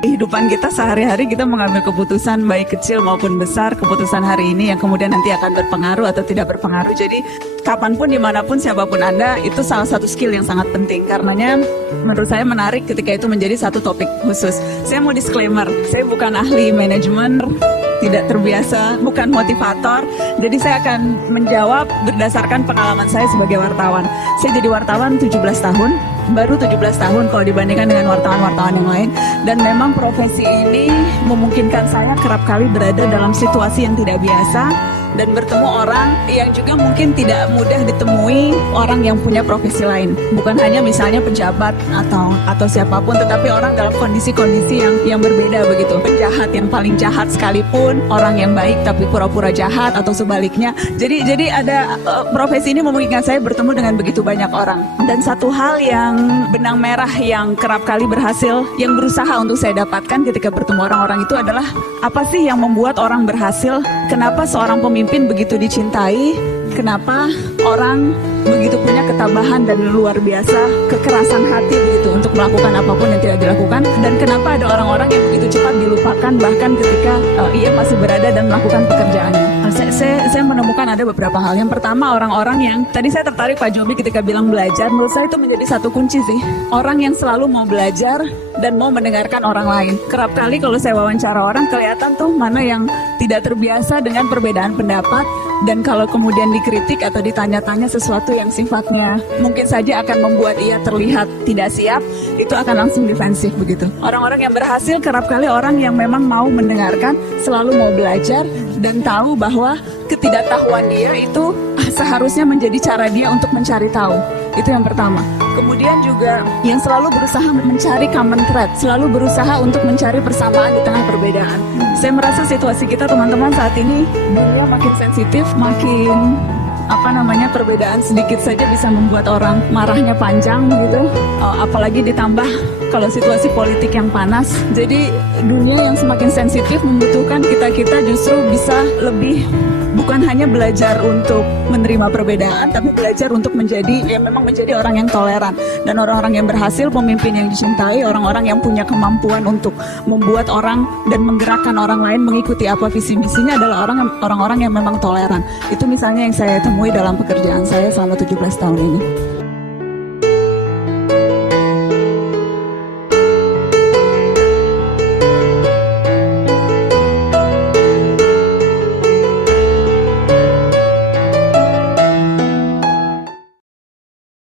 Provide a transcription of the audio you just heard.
Kehidupan kita sehari-hari kita mengambil keputusan baik kecil maupun besar, keputusan hari ini yang kemudian nanti akan berpengaruh atau tidak berpengaruh. Jadi kapanpun, dimanapun, siapapun Anda, itu salah satu skill yang sangat penting. Karenanya menurut saya menarik ketika itu menjadi satu topik khusus. Saya mau disclaimer, saya bukan ahli manajemen, tidak terbiasa, bukan motivator. Jadi saya akan menjawab berdasarkan pengalaman saya sebagai wartawan. Saya jadi wartawan 17 tahun, baru 17 tahun kalau dibandingkan dengan wartawan-wartawan yang lain. Dan memang profesi ini memungkinkan saya kerap kali berada dalam situasi yang tidak biasa dan bertemu orang yang juga mungkin tidak mudah ditemui orang yang punya profesi lain. Bukan hanya misalnya pejabat atau siapapun, tetapi orang dalam kondisi-kondisi yang berbeda begitu. Penjahat yang paling jahat sekalipun, orang yang baik tapi pura-pura jahat atau sebaliknya. Jadi ada profesi ini memungkinkan saya bertemu dengan begitu banyak orang. Dan satu hal yang benang merah yang kerap kali berhasil, yang berusaha untuk saya dapatkan ketika bertemu orang-orang itu adalah apa sih yang membuat orang berhasil? Kenapa seorang pemimpin begitu dicintai? Kenapa orang begitu punya ketabahan dan luar biasa kekerasan hati begitu untuk melakukan apapun yang tidak dilakukan? Dan kenapa ada orang-orang yang begitu cepat dilupakan bahkan ketika ia masih berada dan melakukan pekerjaannya? Saya menemukan ada beberapa hal. Yang pertama, orang-orang yang tadi saya tertarik Pak Jomi ketika bilang belajar. Menurut saya itu menjadi satu kunci sih. Orang yang selalu mau belajar dan mau mendengarkan orang lain. Kerap kali kalau saya wawancara orang, kelihatan tuh mana yang tidak terbiasa dengan perbedaan pendapat. Dan kalau kemudian dikritik atau ditanya-tanya sesuatu yang sifatnya mungkin saja akan membuat ia terlihat tidak siap, itu akan langsung defensif begitu. Orang-orang yang berhasil kerap kali orang yang memang mau mendengarkan, selalu mau belajar dan tahu bahwa ketidaktahuan dia itu seharusnya menjadi cara dia untuk mencari tahu. Itu yang pertama. Kemudian juga yang selalu berusaha mencari common thread, selalu berusaha untuk mencari persamaan di tengah perbedaan. Saya merasa situasi kita teman-teman saat ini, dunia makin sensitif, makin perbedaan sedikit saja bisa membuat orang marahnya panjang gitu. Apalagi ditambah kalau situasi politik yang panas. Jadi dunia yang semakin sensitif membutuhkan kita justru bisa lebih, bukan hanya belajar untuk menerima perbedaan, tapi belajar untuk menjadi orang yang toleran. Dan orang-orang yang berhasil, pemimpin yang dicintai, orang-orang yang punya kemampuan untuk membuat orang dan menggerakkan orang lain mengikuti apa visi misinya adalah orang-orang yang memang toleran. Itu misalnya yang saya temui dalam pekerjaan saya selama 17 tahun ini.